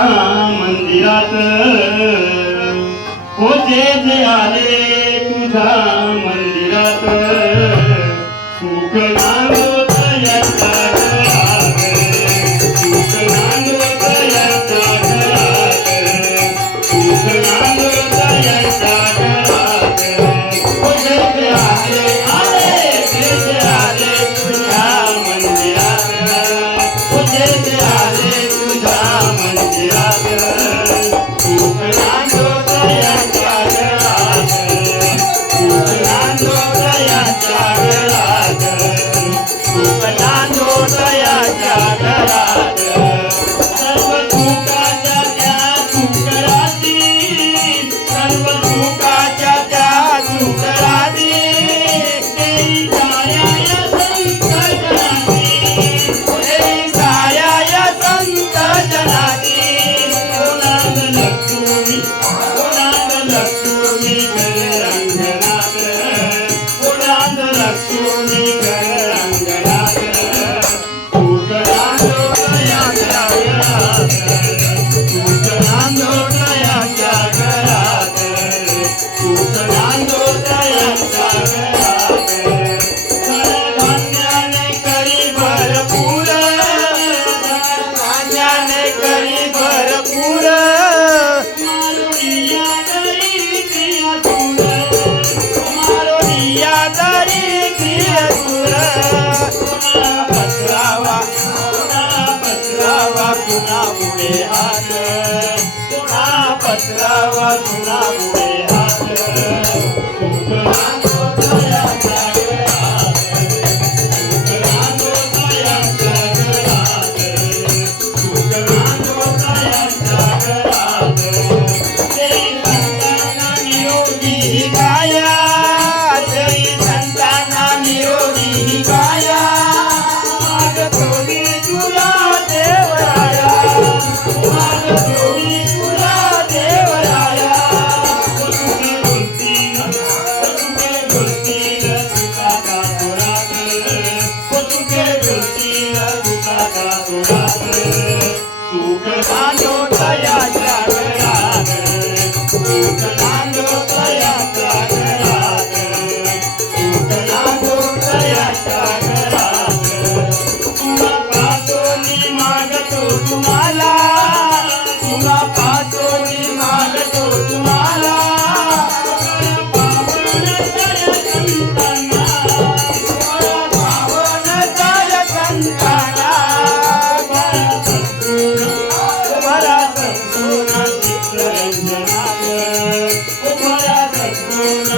मंदिरात होते जे आले तुझ्या मंदिरात सुख नांदोत यांच्या घरात सुख नांदोत यांच्या घरात सुख नांदोत यांच्या घरात होते जे आले जे आले तुझ्या मंदिरात होते जे आले तुझ्या मंदिरात सुख नांदोत यांच्या घरात सुख नांदोत यांच्या घरात सुख नांदोत यांच्या घरात सर्व सुखाच्या त्या सुखराती सर्व सुखाच्या त्या सुखराती देई साऱ्या या संत जनाती देई साऱ्या या संत जनाती कोणात लक्ष्मी घर अंगणात कोणात लक्ष्मी घर अंगणात सुख नांदोत यांच्या घरात सुख नांदोत यांच्या घरात सुख नांदोत यांच्या घरात धान्याने करी भरपूर धान्याने करी भरपूर मारुनिया तरी क्रियासूर मारुनिया तरी क्रियासूर पत्रावा पुन्हा पुढे हात पुन्हा पत्रावा पुन्हा पुढे हात सुख नांदोत यांच्या घरात सुख नांदोत यांच्या घरात सुख नांदोत यांच्या घरात जय संतांना निरोगी काया जय संतांना निरोगी काया मागतो मी तुला देवराया मागतो मी तुला देवराया तुझे बोलतील तुझ्या सुरात तुझे बोलतील तुझ्या सुरात सुख नांदोत यांच्या घरात सुख नांदोत यांच्या घरात सुख नांदोत यांच्या घरात तुला पासोनी मागतो तुम्हाला तुला पासोनी मागतो तुम्हाला पावन जय संतांना पावन जय संतांना बरा सद्गुण चित्तरंजनात बरा सद्गुण